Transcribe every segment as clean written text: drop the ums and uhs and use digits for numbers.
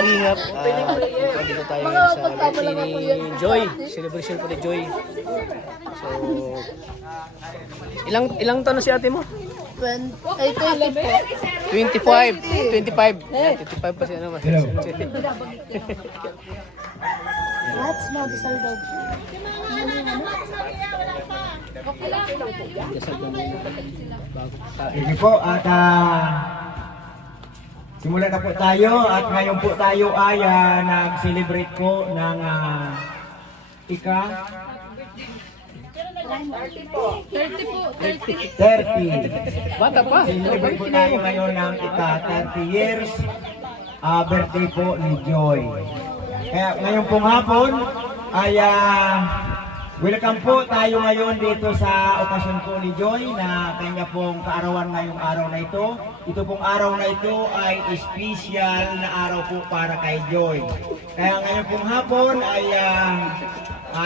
kalingap, dito tayo sa birthday ni Joy. Celebration po ni Joy. So, ilang taon na si ate mo? 20 po. 25. 25 pa siya naman. Lahat sumabisal daw. Sige po at simulan na po tayo at ngayon po tayo ay nag-celebrate po ng ika 30. Bata pa. Celebrate po tayo ngayon ng ika 30 years birthday po ni Joy. Kaya ngayon pong hapon ay welcome po tayo ngayon dito sa okasyon po ni Joy na kanya pong kaarawan ngayong araw na ito. Ito pong araw na ito ay special na araw po para kay Joy. Kaya ngayon pong hapon ay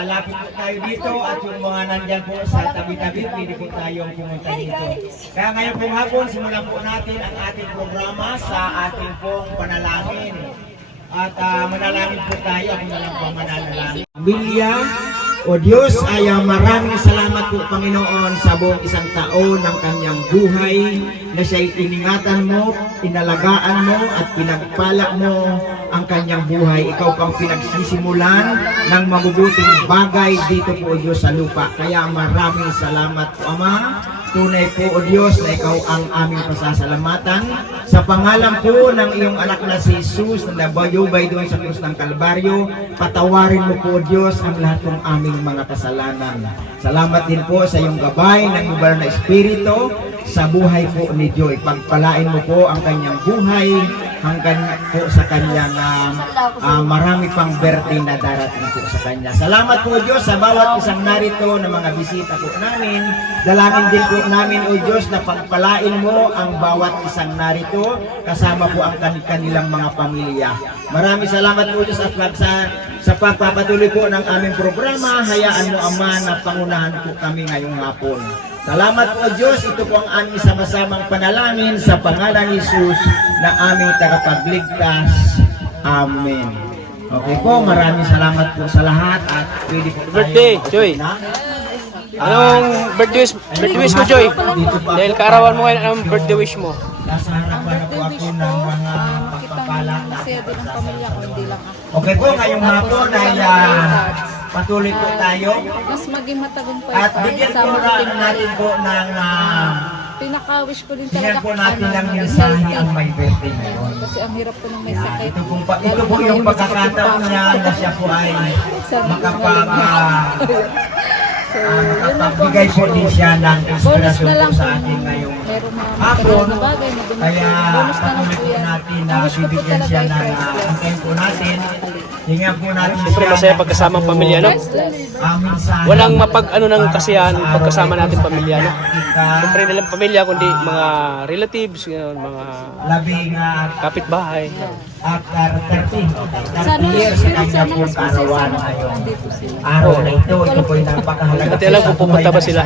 lapit po tayo dito at yung mga nandyan po sa tabi-tabi, pwede po tayong pumunta dito. Kaya ngayon pong hapon, simulan po natin ang ating programa sa ating pong panalangin. At manalangin po tayo, ako na lang po manalangin. Pamilya, o Diyos ay maraming salamat po Panginoon sa buong isang taon ng kanyang buhay na siya'y iningatan mo, inalagaan mo at pinagpala mo ang kanyang buhay. Ikaw pang pinagsisimulan ng mabubuting bagay dito po o Diyos sa lupa. Kaya maraming salamat po Ama. Tunay po o Diyos na ikaw ang aming pasasalamatan. Sa pangalan po ng iyong anak na si Jesus na nabayubay doon sa krus ng Kalbaryo, patawarin mo po o Diyos ang lahat ng aming mga kasalanan. Salamat din po sa iyong gabay ng iba na Espiritu sa buhay po ni Joy. Pagpalain mo po ang kanyang buhay hanggang po sa kanyang marami pang birthday na darating po sa kanya. Salamat po Diyos sa bawat isang narito na mga bisita po namin. Dalangin din po namin o Diyos na pagpalain mo ang bawat isang narito kasama po ang kanilang mga pamilya. Maraming salamat po Diyos at sa pagpapatuloy po ng aming programa. Hayaan mo Ama na pangunahan po kami ngayong hapon. Salamat po Diyos, ito po ang aming sama-samang panalangin sa pangalan ni Jesus na aming tagapagligtas. Amen. Okay po, maraming salamat po sa lahat at pwede po tayo Birthday, Joy. Anong birthday wish mo, Joy? Dahil kaarawan mo ngayon, anong birthday wish mo? Nasa harapan na po ako ng mga pagpapala. Masaya din ang pamilya ko, hindi lang ako. Okay po, ngayong hapon ay patuloy po tayo. Mas maging matagumpay At pa. bigyan po Kasama ko din natin po ng pinaka-wish ko din sinan talaga. po natin ng maging mensahe healthy. ang may birthday ngayon. Kasi ang hirap po nung may Yan, sakit. ito po yung pagkakataon niya na siya po ay So, yun na po. makapagbigay po din siya ng Bonus inspirasyon na lang po sa kung atin ngayong meron mga hapon. material na bagay na dumating. Kaya Bonus na lang patuloy po po yan. natin na Ang wish ko po bibigyan talaga siya ay ng priceless. ang tempo natin. Hingyan po natin Siyempre masaya pagkasama ang pamilya, no? Walang mapag-ano ng kasiyahan pagkasama natin pamilya, no? Siyempre nilang pamilya, kundi mga relatives, yun, mga labing kapitbahay. after 30 Sana, years pero na kanya sana po mas masaya karawan sana ngayon. kung nandito sila. Araw na ito po yung napakahalaga. Pati alam kung pupunta ba sila.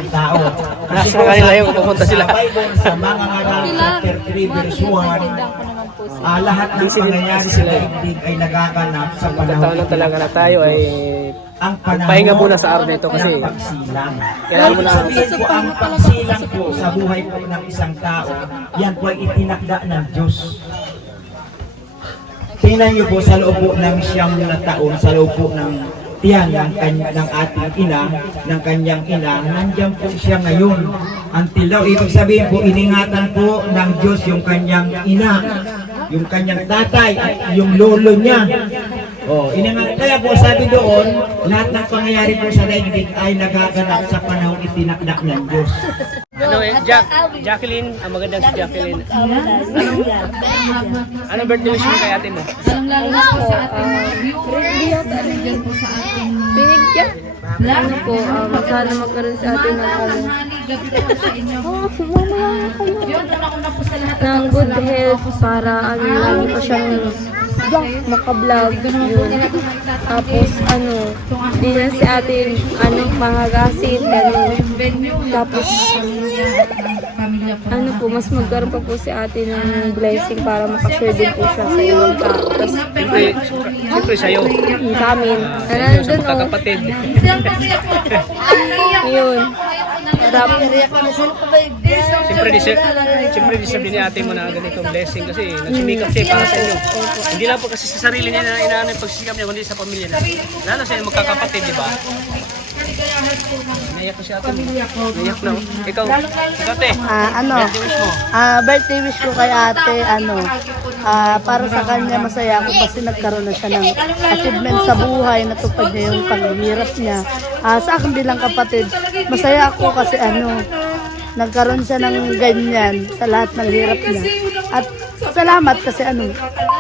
Nasa kanila yung pupunta sila. Sa mga ngaral Okay lang. chapter 3 verse 1, Maintindihan ko naman po sila. lahat ng pangyayari sa sila. daigdig ay nagaganap sa Tataon panahon lang talaga na tayo ay ang panahon pahinga muna sa araw na ito kasi ng pagsilang. kaya mo na Sabihin po, ang pagsilang po sa buhay po ng isang tao, yan po ay itinakda ng Diyos. Tingnan niyo po sa loob po ng 9 na taon, sa loob po ng tiyan ng ating ina, ng kanyang ina, nandiyan po siya ngayon. Until now, ibig sabihin po, iningatan po ng Diyos yung kanyang ina, yung kanyang tatay, at yung lolo niya. Oh, kaya po sabi doon, lahat ng pangyayari po sa daigdig ay nagaganap sa panahon itinakda ng Diyos. ano eh, Jacqueline, ang magandang si Jacqueline. Ano birthday wish mo kay ate mo? Lalo na po sa ating binigyan po sa ating binigyan. Ano po, sana magkaroon sa atin ng ng good health para lagi pa siyang makablog yun. Tapos di na si atin pangagasin tapos mas magkaroon pa po si atin ng blessing para makashare din po siya sa ibang tao. Tapos Siyempre sa'yo. Sa amin. Sa inyo, sa magkakapatid. Yun. Siyempre deserve din ni ate mo na ganitong blessing kasi nagsumikap siya para sa inyo. Hindi lang po kasi sa sarili niya na inaano yung pagsisikap niya, kundi sa pamilya na. Lalo sa inyo magkakapatid, di ba? Naiyak ko si ate mo. Naiyak na. Ikaw, ate, birthday wish mo. Birthday wish ko kay ate, para sa kanya masaya ako kasi nagkaroon na siya ng achievement sa buhay, natupad niya yung paghihirap niya. Sa akin bilang kapatid, masaya ako kasi nagkaroon siya ng ganyan sa lahat ng hirap niya. At salamat kasi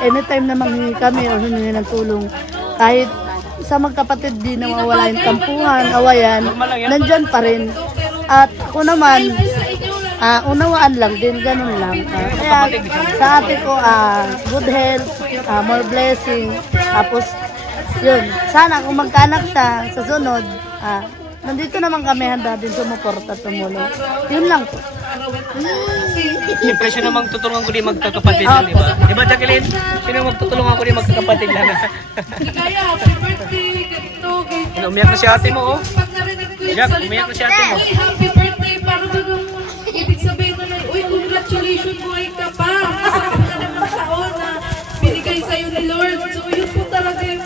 anytime na manghingi kami o humingi ng tulong, kahit sa magkapatid di na mawala yung tampuhan, awayan, nandyan pa rin. At ako naman, unawaan lang din, ganun lang. Kaya sa ate ko, good health, more blessing. Tapos, yun, sana kung magkaanak siya sa sunod, nandito naman kami handa din sumuporta at tumulong. Yun lang po. Siyempre, sino namang tutulungan ko di magkakapatid lang, di ba? Di ba, Jacqueline? Sino magtutulungan ko di magkakapatid lang? Umiyak na si ate mo, oh. Jack, umiyak na si ate mo. Happy birthday, para bagang ibig sabihin na uy, congratulations, buhay ka pa. Masakit na naman taon na binigay sa'yo ni Lord. So, yun po talaga yung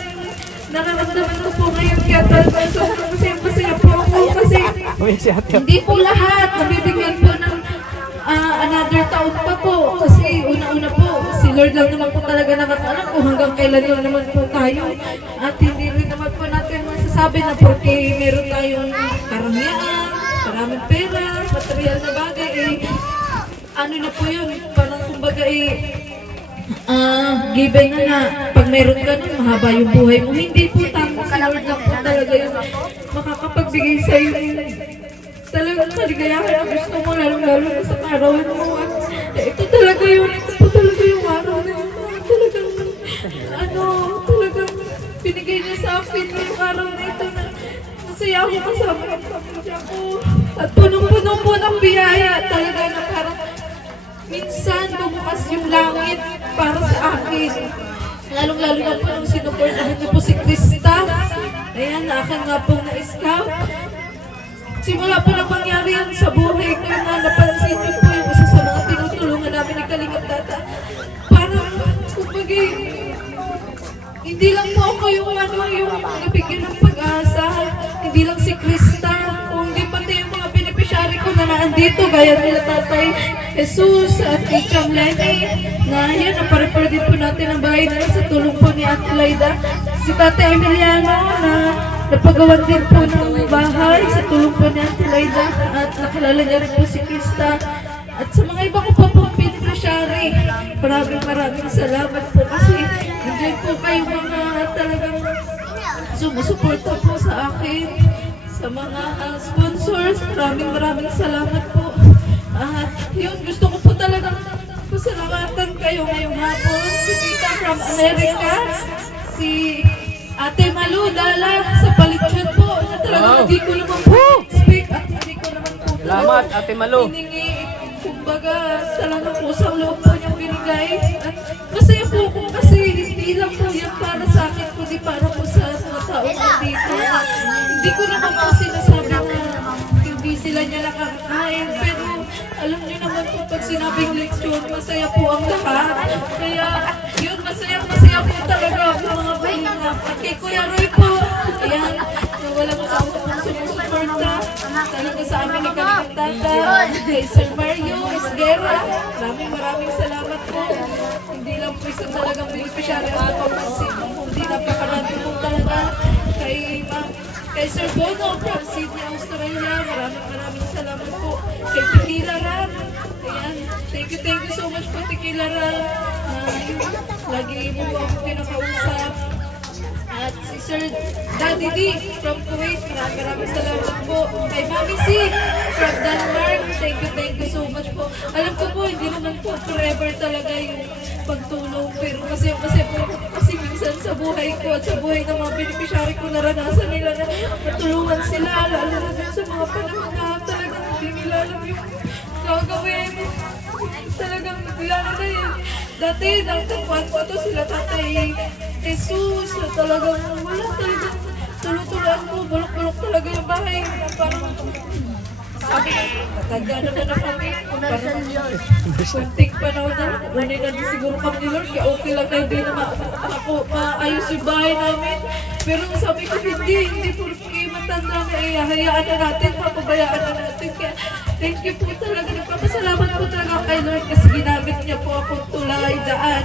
nararamdaman ko po ngayon. Kaya talaga, sobrang masaya po ako kasi Umiyak si ate. hindi po lahat nabibigyan po ng another taon pa po. Kasi una-una po, si Lord lang naman po talaga nakakaalam kung hanggang kailan lang naman po tayo. At hindi rin naman po natin masasabi na porque meron tayong karangyaan, maraming pera, material na bagay, ano na po yun, parang kumbaga given na pag meron ka nun, mahaba yung buhay mo. Hindi po tama, si Lord lang po talaga yun makakapagbigay sa'yo talagang kaligayahan na gusto mo, lalo na sa araw mo. Ito talaga yung araw na yun. Talagang binigay niya sa akin yung araw na ito na masaya ako kasama ng pamilya ko. At punong-puno po ng biyaya talaga na parang minsan bumukas yung langit para sa akin. Lalong-lalo na po nung sinuportahan niyo po si Krista. Ayan, akin nga pong na-scout. Simula po na pangyari yan sa buhay ko na napansin niyo po yung isa sa mga tinutulungan namin ni Kalingap Tata. Parang, kumbaga, hindi lang po ako yung nabigyan ng pag-asa. Hindi lang si Krista, kundi pati yung mga beneficiary ko na naandito, gaya nila Tatay Jesus at Tichang Lenny, na yan, napare-pare din po natin ang bahay nila sa tulong po ni Ate Laida. Si Tatay Emiliano na napagawan din po ng bahay sa tulong po ni Ate Laida at nakilala niya rin po si Krista. At sa mga iba ko pa pong beneficiary, maraming salamat po kasi nandiyan po kayo mga talagang sumusuporta po sa akin. Sa mga sponsors, maraming salamat po. At yun, gusto ko po talagang pasalamatan kayo ngayong hapon. Si Tita from America, si Ate Malu Dala sa Palitsyot po, na talagang hindi ko naman po speak at hindi ko naman po Salamat, Ate Malu. hiningi. Kumbaga, talagang pusang loob po niyang binigay. At masaya po ako kasi hindi lang po yan para sa akin, kundi para po sa mga tao dito. Hindi ko naman po sinasabi na hindi sila niya nakakain, pero alam niyo naman po pag sinabing leksyon, masaya po ang lahat. Kaya yun, masaya po talaga ang mga pahinga. At kay Kuya Roy po, ayan, na walang tao pong sumusuporta. Talaga sa amin ni Kalingap Tata, kay Sir Mario Esguerra, maraming salamat po. Hindi lang po isang talagang beneficiary ang napapansin, kundi napakarami po talaga. Kay Sir Bono from Sydney, Australia, maraming salamat po. Kay Tequila Ram, ayan, thank you so much po Tequila Ram. Lagi mo po ako pinakausap. At si Sir Daddy D from Kuwait, maraming salamat po. Kay Mami C from Denmark, thank you so much po. Alam ko po, hindi naman po forever talaga yung pagtulong. Pero kasi minsan sa buhay ko at sa buhay ng mga beneficiary ko, naranasan nila na matulungan sila. Lalo na din sa mga panahon na talagang hindi nila alam yung gagawin. Talagang lalo na yun. Dati, nang tapuan ko to sila Tatay Jesus, talagang wala talagang tulo-tuloan po, bulok-bulok talaga yung bahay. Parang sabi, matanda naman na kami. Parang kunting panahon na lang. Unay na din siguro kami ni Lord, kaya okay lang na hindi na maayos yung bahay namin. Pero sabi ko, hindi porque matanda na hayaan na natin, papabayaan na natin. Kaya thank you po talaga. Nagpapasalamat po talaga kay Lord kasi ginamit niya po akong tulay, daan,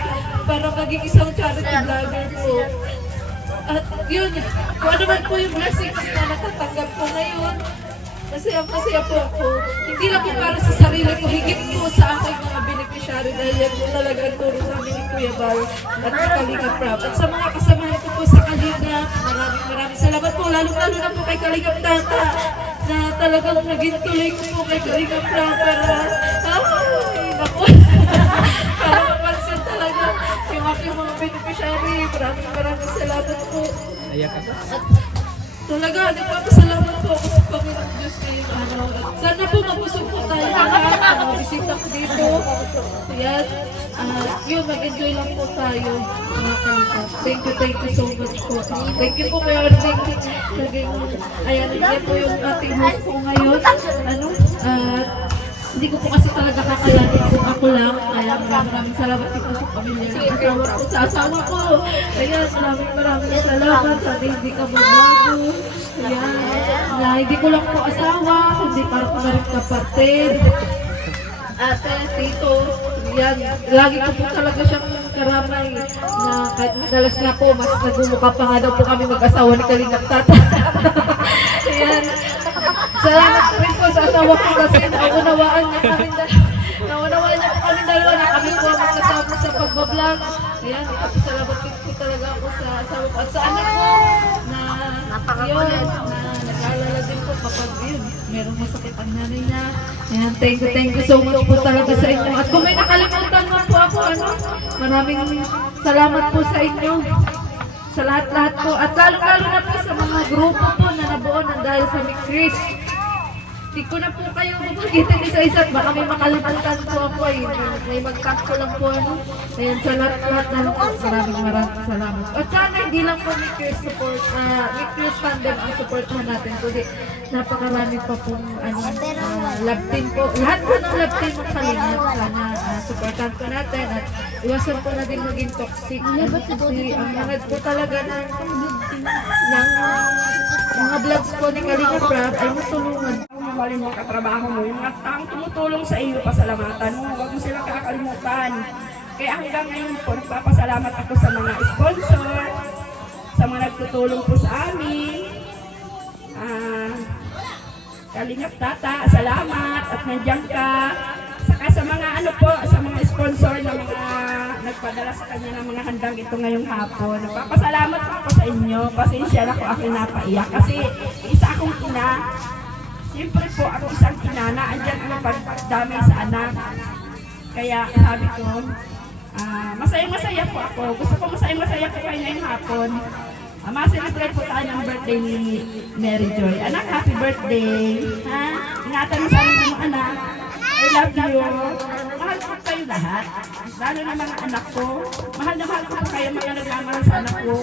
para maging isang charity vlogger po. At yun, kung ano man po yung blessings na natatanggap ko ngayon, masaya po ako. Hindi lang po para sa sarili ko, higit po sa aking mga beneficiary dahil yan po talaga ang turo sa amin ni Kuya Bal at ni Kalinga Prab. At sa mga kasamahan ko po sa Kalinga, maraming salamat po, lalo-lalo na po kay Kalinga Tata na talagang naging tuloy ko po kay Kalinga Prab para, naku, para mapansin talaga yung aking mga beneficiary. Maraming salamat po. Ayak ka. Talaga, nagpapasalamat po ako sa Panginoon Diyos ngayong araw. At sana po mabusog po tayo lahat, mga bisita ko dito. Ayan, yun, mag-enjoy lang po tayo, mga kalita. Thank you so much po. Thank you po kaya naging, ayan, yan po yung ating host po ngayon. Hindi ko po kasi talaga kakayanin kung ako lang. Kaya maraming salamat po sa pamilya ng asawa ko. Sa asawa ko. Kaya maraming salamat. Sana hindi ka magbago. Ayan. Na hindi ko lang po asawa, kundi para po na rin kapatid. Ate, tito. Yan. Lagi ko po talaga siyang karamay. Na kahit madalas nga po, mas nagmumukha pa nga daw po kami mag-asawa ni Kalingap Tata. Ayan. Salamat rin po sa asawa ko kasi naunawaan niya kami dalawa na kami po ang magkasama sa pagbablog. Ayan, salamat po talaga ako sa asawa ko at sa anak ko na yun, na nag-aalala din po kapag yun, merong masakit ang nanay niya. Ayan, thank you so much po talaga sa inyo. At kung may nakalimutan man po ako, maraming salamat po sa inyo. Sa lahat-lahat po. At lalo-lalo na po sa mga grupo po na nabuo ng dahil sa Chris. Hindi ko na po kayo mabagitin isa-isa at baka may makalimutan po ako eh. May mag-tag ko lang po Ayan, sa lahat-lahat na po. Maraming salamat. At sana hindi lang po Chris support, Chris fandom ang supportahan natin. Kundi napakarami pa pong love team po. Lahat po ng love team ang kalingap. Sana supportahan po natin at iwasan po na din maging toxic. Kasi ang mga po talaga ng mga vlogs po ni Kalinga Prab ay matulungan. Mahalin mo katrabaho mo, yung mga taong tumutulong sa iyo, pasalamatan mo, huwag mo silang kakalimutan. Kaya hanggang ngayon po, nagpapasalamat ako sa mga sponsor, sa mga nagtutulong po sa amin. Kalingap Tata, salamat at nandiyan ka. Saka sa mga sa mga sponsor na mga nagpadala sa kanya ng mga handang ito ngayong hapon. Nagpapasalamat po ako sa inyo. Pasensya na ako napaiyak kasi isa akong ina. Siyempre po ako isang ina na andyan ang pagdamay sa anak. Kaya sabi ko, masayang-masaya po ako. Gusto ko masayang-masaya po kayo ngayong hapon. Ma-celebrate po tayo ng birthday ni Mary Joy. Anak, happy birthday! Ha? Ingatan mo sa amin ng anak. I love you. Mahal ko kayo lahat. Lalo na mga anak ko. Mahal na mahal ko po kayo mga nagmamahal sa anak ko.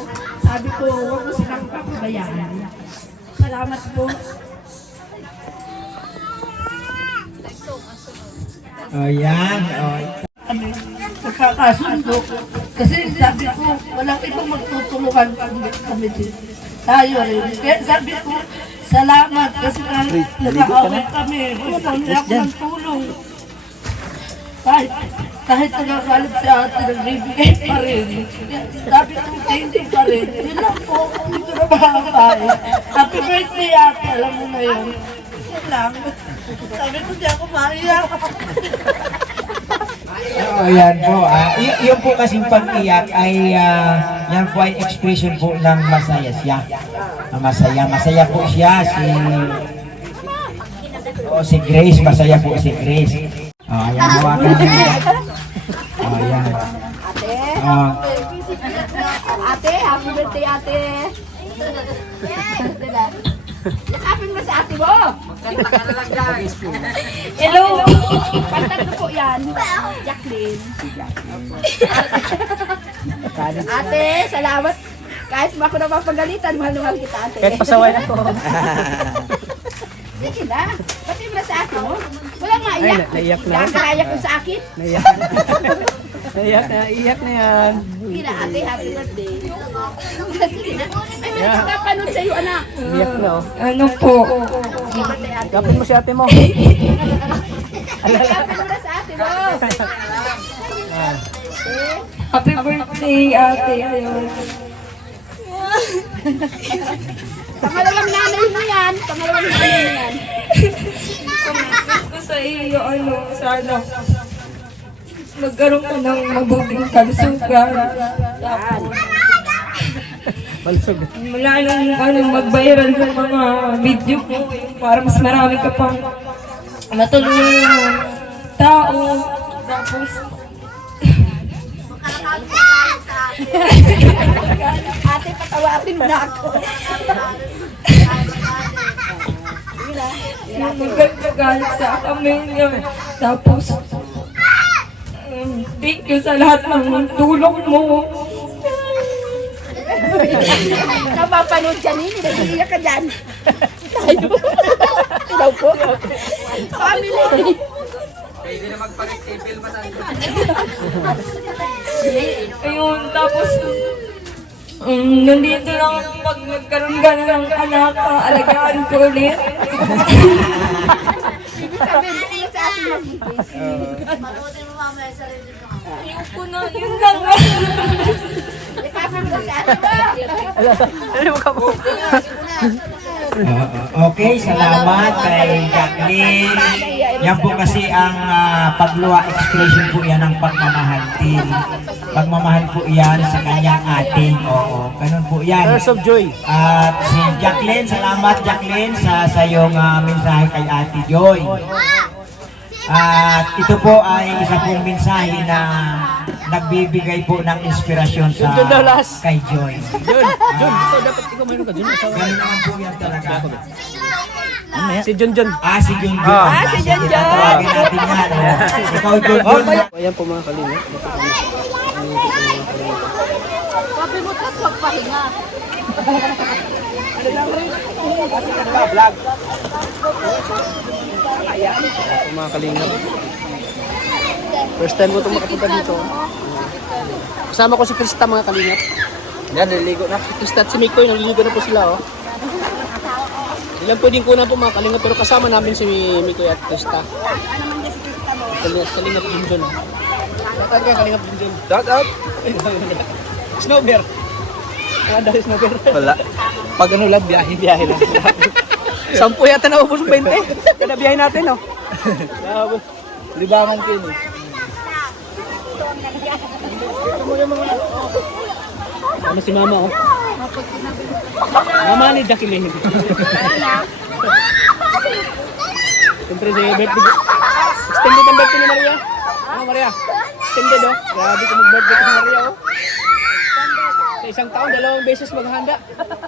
Sabi ko, huwag mo silang papabayaan. Salamat po. Ayan. Nagkakasundo. Kasi sabi ko, walang ibang magtutulungan kami din. Tayo rin. Kaya sabi ko, salamat kasi kahit nag-aaway kami, gusto niya ako ng tulong. Kahit nagagalit si ate, nagbibigay pa rin. Sabi ko, hindi pa rin. Yun lang po, hindi na makakaya. Happy birthday ate, alam mo na yun. Yun lang. Sabi ko, di ako maiyak. Ayan po. Yung po kasing pag-iyak ay yan po ay expression po ng masaya siya. Masaya po siya. Si Grace, masaya po si Grace. Ayan, hawakan niya. Ayan. Ate, happy birthday ate. Yakapin mo sa ate mo. Hello. Pantag na po yan. Jacqueline. Ate, salamat. Kahit ba ako napapagalitan, mahal kita, ate. Kahit pasaway ako. Sige na. Pati mo na sa akin mo. Wala nga Ay, iyak. naiyak na. Nakakayak ko sa akin. Naiyak. Iyak na yan. Sige na, ate. Happy birthday. Sige na. Ay, may nakapanood sa'yo, anak. Iyak na oh. Ano po? Gapin mo si ate mo. Nakapanood mo na sa ate mo. Happy birthday, ate. Ayun. Pangalawang nanay mo yan. Pangalawang nanay mo yan. Gusto sa iyo, sana magkaroon ka ng mabuting kalusugan. Balsog. Mula nang mag-viral ng mga video ko, para mas marami ka pang matulungan ng tao. Tapos, Ate, patawarin mo na ako. magagalit sa amin. Tapos, thank you sa lahat ng tulong mo. Napapanood ka nini. Nag-iiyak ka dyan. Tayo. Ikaw po. Family. Ayun, tapos, nandito lang ako pag nagkaroon ka na ng anak, alagaan ko ulit. Sabihin ko sa akin mag-ibig. Ayoko na, yun lang. Ipapanood sa akin mo. Okay, salamat kay Jacqueline. Yan po kasi ang pagluwa expression po yan ng pagmamahal din. Pagmamahal po yan sa kanyang ating. Oo, ganun po yan. Tears of joy. At si Jacqueline, salamat Jacqueline sa iyong mensahe kay Ate Joy. At ito po ay isa pong mensahe na nagbibigay po ng inspirasyon sa Yun daw, last. kay Joy. John, ito dapat ikaw mayroon ka John. Ganun naman po yan talaga. Si John. Si Junjun. Si Junjun. Tawagin natin yan. Ikaw, Junjun. Ayan po mga kalingap. Sabi mo, tatsok pahinga. Ayan po mga kalingap. First time ko itong makapunta dito. Kasama ko si Krista mga kalingap. Yan, naliligo na. Si Krista at si Mikoy, naliligo na po sila oh. Ilang pwedeng kunan po mga kalingap, pero kasama namin si Mikoy at Krista. Kalingap Junjun. Shout out kaya Kalingap Junjun. Shout out! Snowbear. Dahil snowbear. Wala. Pag ano lang, biyahe lang. 10 yata na ubos 20. Kada biyahe natin oh. Libangan ko yun eh. Ano si mama oh? Mama ni Jacqueline. Siyempre si birthday. Extended ang birthday ni Maria. Ano Maria? Extended oh. Grabe kung mag-birthday si Maria oh. Sa isang taon, 2 beses maghanda.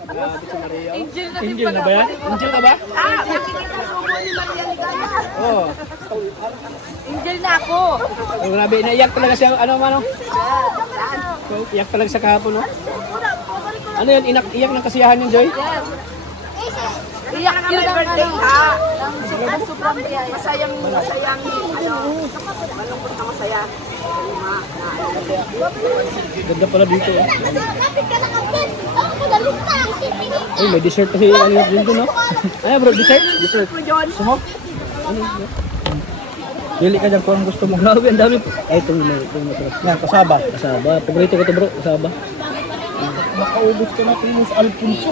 Grabe si Maria oh. Angel na ba yan? Angel ka ba? Nakikita subo ni Maria Ligaya. Oo. Angel na ako. Oh, grabe, naiyak talaga siya. Ano man oh. Iyak talaga sa kahapon oh. Ano yan? Iyak ng kasiyahan yung Joy? Iyak na may birthday ha. Sobrang masayang malungkot na masaya. Ganda pala dito oh. Kapit ka na kapit. Ako magaling na. Ay, may dessert kasi ano yun doon no? Ay bro, dessert? Dessert. Sumo? Ano yun? Pili ka dyan kung ang gusto mo. Grabe, ang dami. Ay, itong yan, kasaba. Kasaba. Paborito ko ito bro, kasaba. Makaubos ka natin yung sa Alfonso.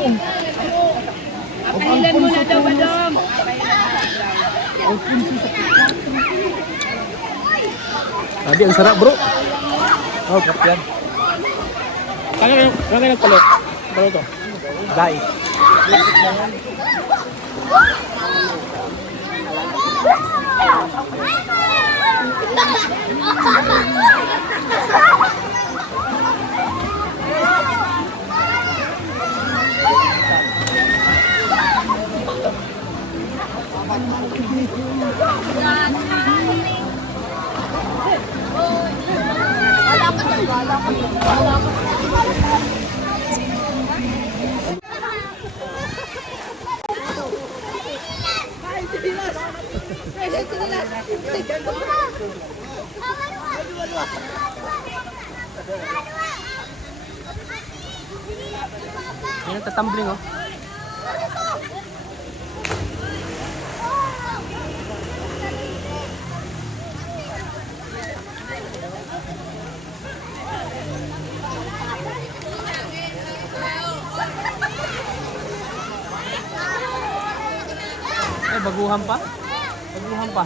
Kahilan mo na daw, madam. Sabi, ang sarap bro. Oh, kapyan. Kaya nagpalit. Bro ito. Dai. Wala ka. Yan nagtatumbling oh. Ay, baguhan pa? Baguhan pa.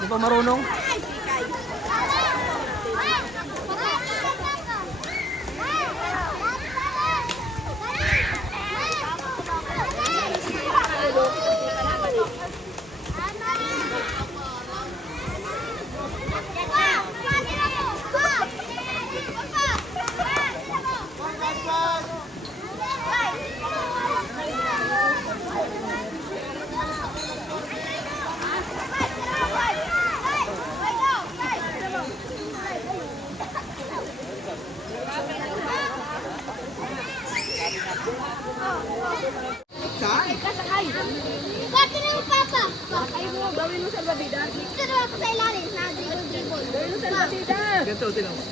Di pa marunong? Bakit na yung papa? Ay mo, gawin mo sa babida. Dito na ako sa ilalim. Dribble. Gawin mo sa babida. Ganito, tinan mo.